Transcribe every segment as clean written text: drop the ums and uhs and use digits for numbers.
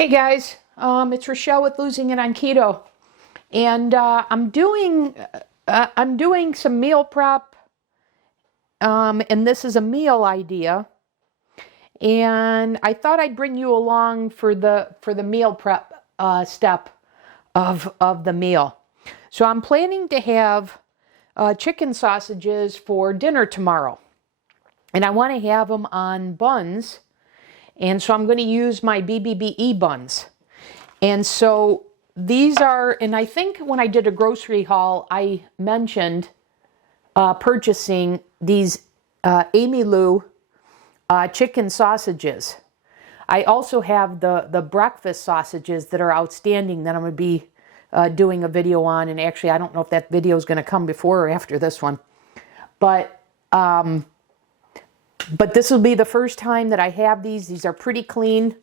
Hey guys, it's Rochelle with Losing It on Keto, and I'm doing some meal prep, and this is a meal idea, and I thought I'd bring you along for the meal prep step of the meal. So I'm planning to have chicken sausages for dinner tomorrow, and I want to have them on buns. And so I'm going to use my BBBE buns. And so these are, and I think when I did a grocery haul, I mentioned purchasing these Amylu chicken sausages. I also have the breakfast sausages that are outstanding that I'm going to be doing a video on. And actually, I don't know if that video is going to come before or after this one. But this will be the first time that I have these. These are pretty clean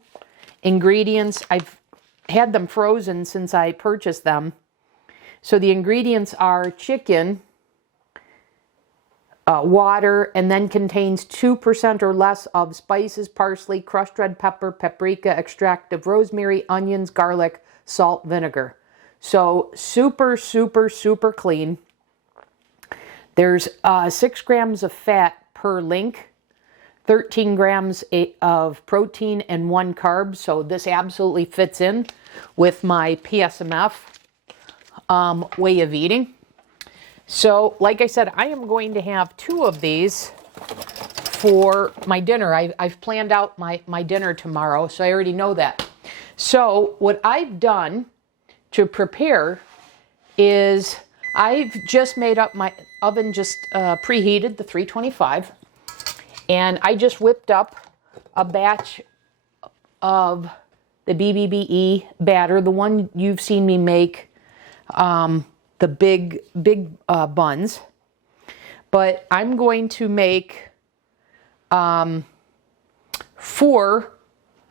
ingredients. I've had them frozen since I purchased them. So the ingredients are chicken, water, and then contains 2% or less of spices, parsley, crushed red pepper, paprika, extract of rosemary, onions, garlic, salt, vinegar. So super, super, super clean. There's 6 grams of fat per link. 13 grams of protein and 1 carb. So this absolutely fits in with my PSMF way of eating. So like I said, I am going to have 2 of these for my dinner. I've planned out my dinner tomorrow, so I already know that. So what I've done to prepare is I've just made up my oven, just preheated the 325. And I just whipped up a batch of the BBBE batter, the one you've seen me make, the big buns. But I'm going to make 4.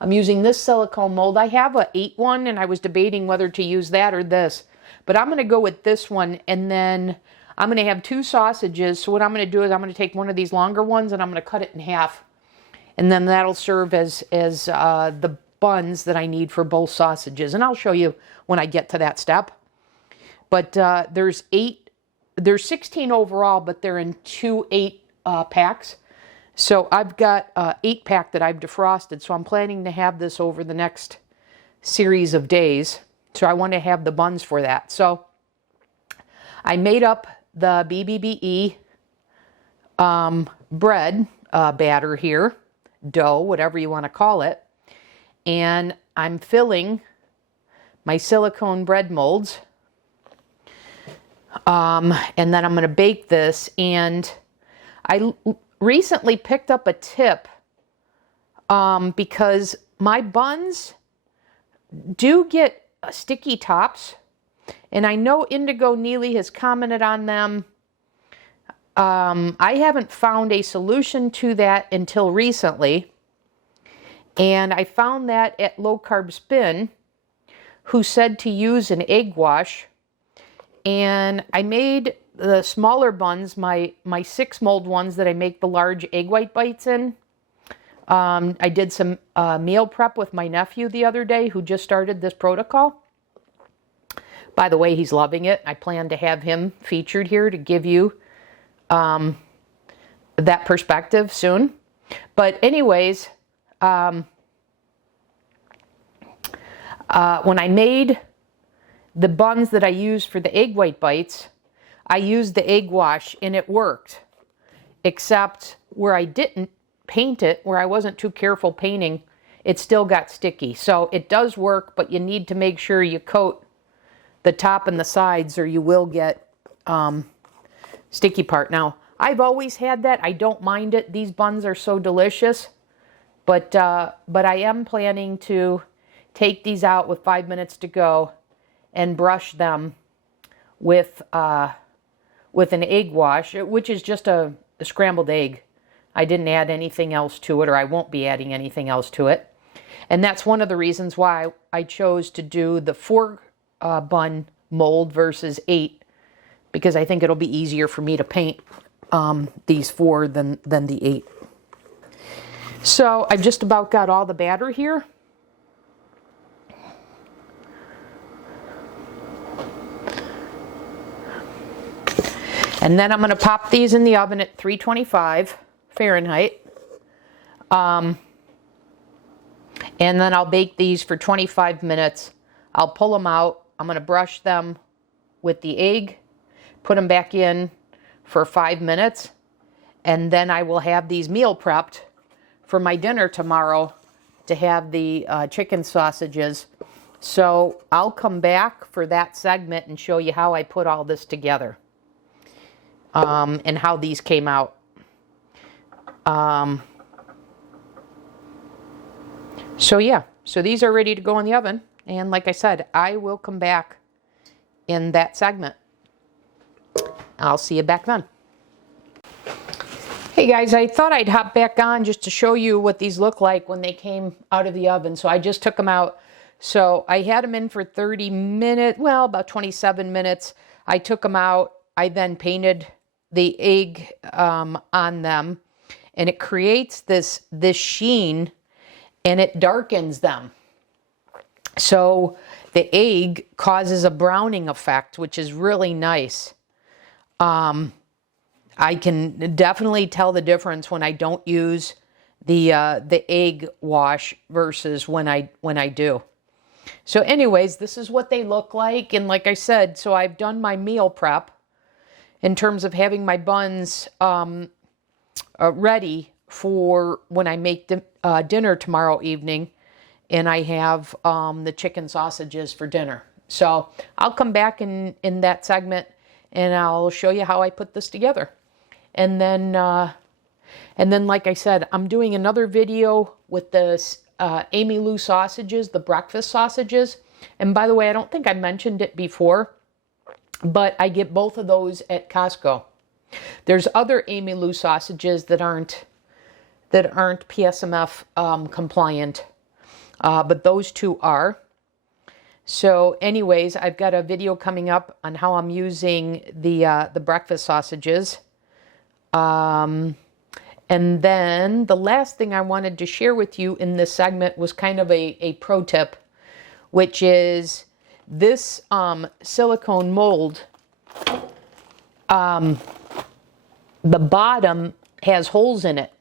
I'm using this silicone mold. I have a 8 one, and I was debating whether to use that or this. But I'm going to go with this one, and then I'm going to have 2 sausages. So what I'm going to do is I'm going to take one of these longer ones and I'm going to cut it in half. And then that'll serve as the buns that I need for both sausages. And I'll show you when I get to that step. But there's 16 overall, but they're in 2 8-packs. So I've got an 8-pack that I've defrosted. So I'm planning to have this over the next series of days. So I want to have the buns for that. So I made up the BBBE bread batter here, dough, whatever you want to call it. And I'm filling my silicone bread molds. And then I'm going to bake this. And I recently picked up a tip because my buns do get sticky tops. And I know Indigo Neely has commented on them. I haven't found a solution to that until recently. And I found that at Low Carb Spin, who said to use an egg wash. And I made the smaller buns, my 6 mold ones that I make the large egg white bites in. I did some meal prep with my nephew the other day who just started this protocol. By the way, he's loving it. I plan to have him featured here to give you that perspective soon. But anyways, when I made the buns that I used for the egg white bites, I used the egg wash and it worked. Except where I didn't paint it, where I wasn't too careful painting, it still got sticky. So it does work, but you need to make sure you coat the top and the sides or you will get sticky part. Now, I've always had that. I don't mind it. These buns are so delicious. But I am planning to take these out with 5 minutes to go and brush them with an egg wash, which is just a scrambled egg. I didn't add anything else to it, or I won't be adding anything else to it. And that's one of the reasons why I chose to do the 4 bun mold versus 8, because I think it'll be easier for me to paint these 4 than the 8. So I've just about got all the batter here. And then I'm going to pop these in the oven at 325 Fahrenheit. And then I'll bake these for 25 minutes. I'll pull them out. I'm going to brush them with the egg, put them back in for 5 minutes, and then I will have these meal prepped for my dinner tomorrow to have the chicken sausages. So I'll come back for that segment and show you how I put all this together, and how these came out. So yeah, so these are ready to go in the oven. And like I said, I will come back in that segment. I'll see you back then. Hey guys, I thought I'd hop back on just to show you what these look like when they came out of the oven. So I just took them out. So I had them in for 30 minutes, well, about 27 minutes. I took them out. I then painted the egg on them, and it creates this sheen, and it darkens them. So the egg causes a browning effect, which is really nice. I can definitely tell the difference when I don't use the egg wash versus when I do. So anyways, this is what they look like. And like I said, so I've done my meal prep in terms of having my buns ready for when I make dinner tomorrow evening, and I have the chicken sausages for dinner. So I'll come back in that segment and I'll show you how I put this together. And then like I said, I'm doing another video with the Amylu sausages, the breakfast sausages. And by the way, I don't think I mentioned it before, but I get both of those at Costco. There's other Amylu sausages that aren't PSMF compliant, but those two are. So anyways, I've got a video coming up on how I'm using the breakfast sausages. And then the last thing I wanted to share with you in this segment was kind of a pro tip, which is this silicone mold. The bottom has holes in it.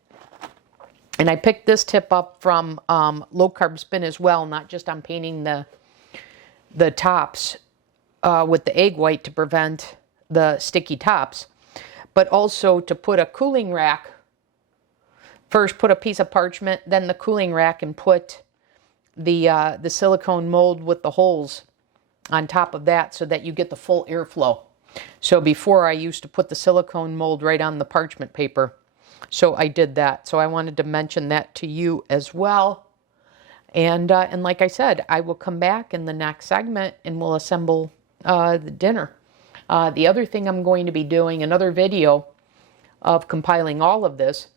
And I picked this tip up from Low Carb Spin as well, not just on painting the tops with the egg white to prevent the sticky tops, but also to put a cooling rack. First put a piece of parchment, then the cooling rack, and put the silicone mold with the holes on top of that so that you get the full airflow. So before I used to put the silicone mold right on the parchment paper. So I did that. So I wanted to mention that to you as well. And like I said, I will come back in the next segment and we'll assemble the dinner. The other thing I'm going to be doing, another video of compiling all of this,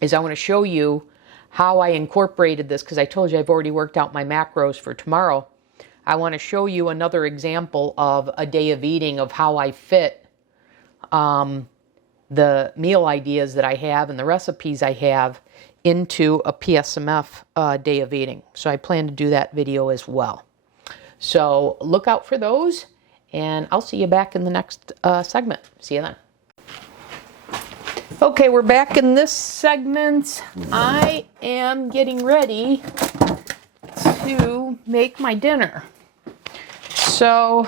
is I want to show you how I incorporated this, because I told you I've already worked out my macros for tomorrow. I want to show you another example of a day of eating, of how I fit the meal ideas that I have and the recipes I have into a PSMF day of eating. So I plan to do that video as well. So look out for those, and I'll see you back in the next segment. See you then. Okay, we're back in this segment. I am getting ready to make my dinner. So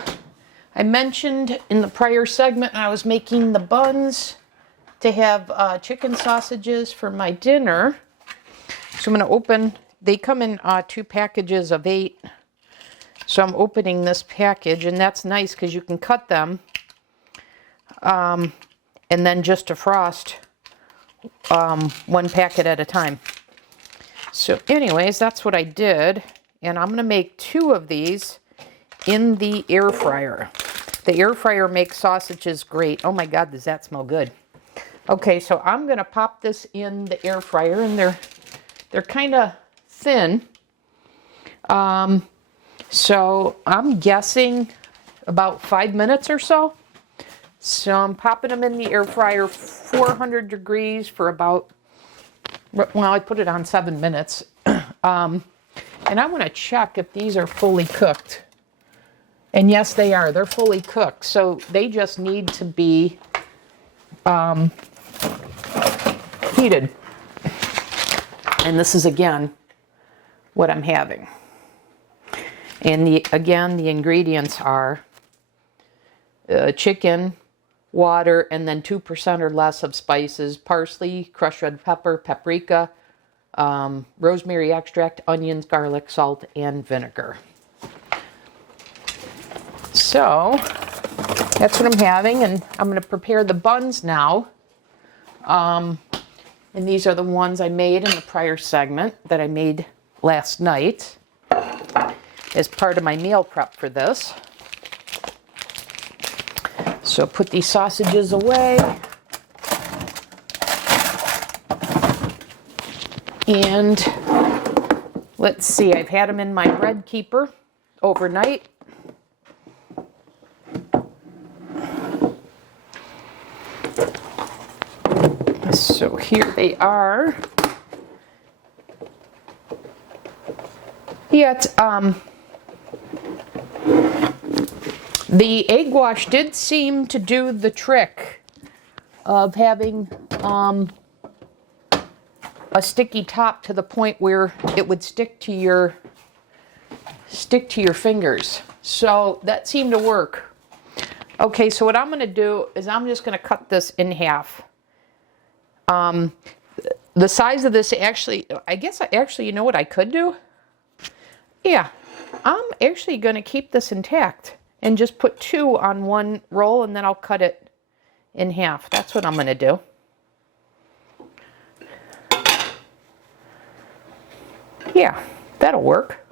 I mentioned in the prior segment I was making the buns to have chicken sausages for my dinner. So I'm going to open, they come in 2 packages of 8. So I'm opening this package, and that's nice because you can cut them and then just defrost 1 packet at a time. So anyways, that's what I did. And I'm going to make 2 of these in the air fryer. The air fryer makes sausages great. Oh my God, does that smell good. Okay, so I'm going to pop this in the air fryer, and they're kind of thin. So I'm guessing about 5 minutes or so. So I'm popping them in the air fryer, 400 degrees for about, well, I put it on 7 minutes. And I want to check if these are fully cooked. And yes, they are. They're fully cooked. So they just need to be heated. And this is, again, what I'm having. And again, the ingredients are chicken, water, and then 2% or less of spices, parsley, crushed red pepper, paprika, rosemary extract, onions, garlic, salt, and vinegar. So that's what I'm having, and I'm going to prepare the buns now. And these are the ones I made in the prior segment that I made last night as part of my meal prep for this. So put these sausages away. And let's see, I've had them in my bread keeper overnight. So here they are. Yet, the egg wash did seem to do the trick of having a sticky top to the point where it would stick to your fingers. So that seemed to work. Okay, so what I'm going to do is I'm just going to cut this in half. The size of this actually, you know what I could do? Yeah, I'm actually going to keep this intact and just put 2 on one roll, and then I'll cut it in half. That's what I'm going to do. Yeah, that'll work.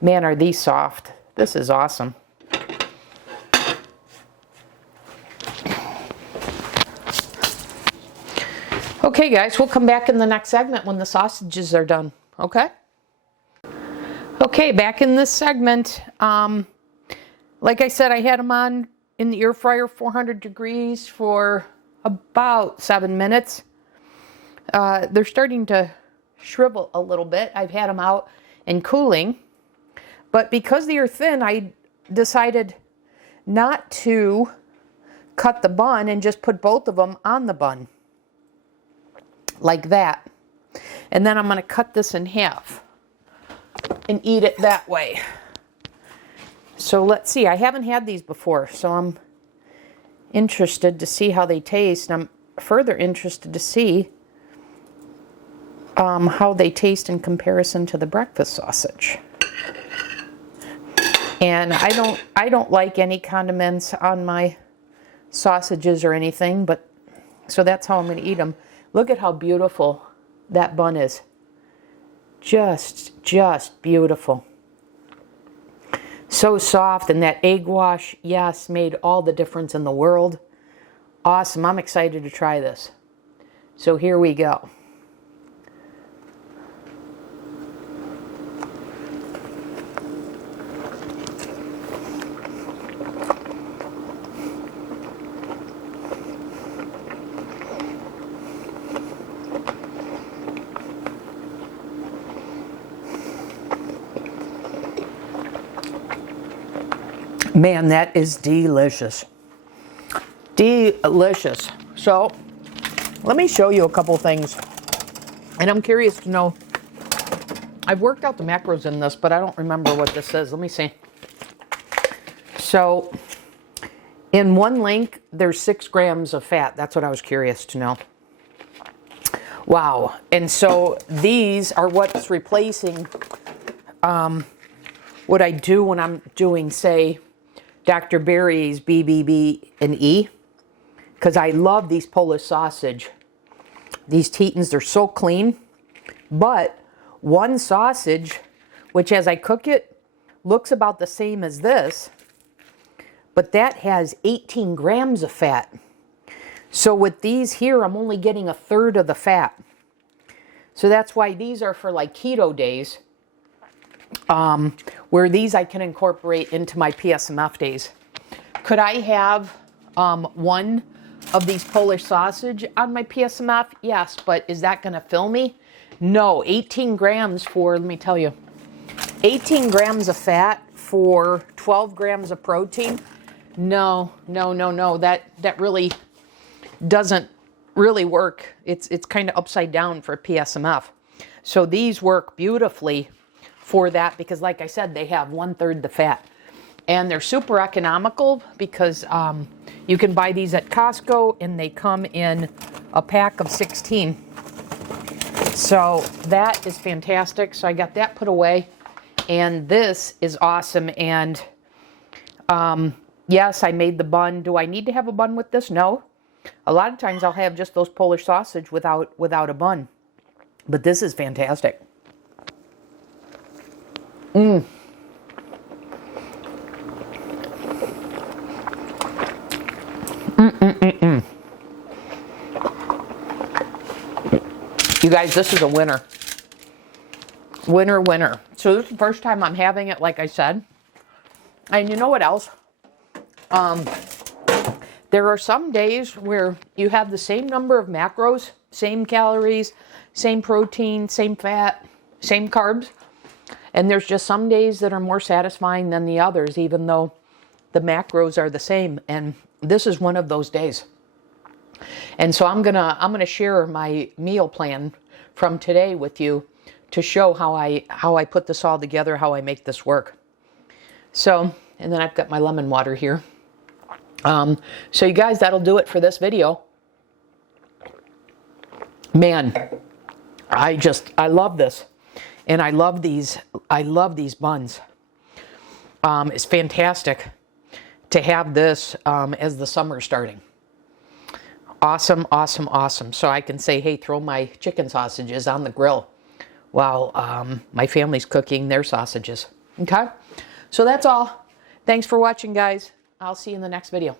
Man, are these soft. This is awesome. Okay, guys, we'll come back in the next segment when the sausages are done, okay? Okay, back in this segment. Like I said, I had them on in the air fryer, 400 degrees for about 7 minutes. They're starting to shrivel a little bit. I've had them out and cooling. But because they are thin, I decided not to cut the bun and just put both of them on the bun. Like that. And then I'm going to cut this in half and eat it that way. So let's see. I haven't had these before, so I'm interested to see how they taste. I'm further interested to see how they taste in comparison to the breakfast sausage. And I don't like any condiments on my sausages or anything, but so that's how I'm going to eat them. Look at how beautiful that bun is. Just beautiful. So soft, and that egg wash, yes, made all the difference in the world. Awesome. I'm excited to try this. So here we go. Man, that is delicious. Delicious. So, let me show you a couple things. And I'm curious to know, I've worked out the macros in this, but I don't remember what this says. Let me see. So, in one link, there's 6 grams of fat. That's what I was curious to know. Wow. And so, these are what's replacing what I do when I'm doing, say, Dr. Berry's BBBE, because I love these Polish sausage. These Tetons, they're so clean. But one sausage, which as I cook it, looks about the same as this, but that has 18 grams of fat. So with these here, I'm only getting 1/3 of the fat. So that's why these are for like keto days. Where these I can incorporate into my PSMF days. Could I have one of these Polish sausage on my PSMF? Yes, but is that going to fill me? No. 18 grams for, let me tell you, 18 grams of fat for 12 grams of protein? No. That really doesn't really work. It's kind of upside down for PSMF. So these work beautifully for that because, like I said, they have 1/3 the fat. And they're super economical because you can buy these at Costco and they come in a pack of 16. So that is fantastic. So I got that put away. And this is awesome. And yes, I made the bun. Do I need to have a bun with this? No. A lot of times I'll have just those Polish sausage without a bun. But this is fantastic. Mmm. You guys, this is a winner. Winner, winner. So this is the first time I'm having it, like I said. And you know what else? There are some days where you have the same number of macros, same calories, same protein, same fat, same carbs. And there's just some days that are more satisfying than the others, even though the macros are the same. And this is one of those days. And so I'm gonna share my meal plan from today with you to show how I put this all together, how I make this work. So, and then I've got my lemon water here. So you guys, that'll do it for this video. Man, I love this. And I love these buns. It's fantastic to have this as the summer starting. Awesome, awesome, awesome. So I can say, hey, throw my chicken sausages on the grill while my family's cooking their sausages. Okay? So that's all. Thanks for watching, guys. I'll see you in the next video.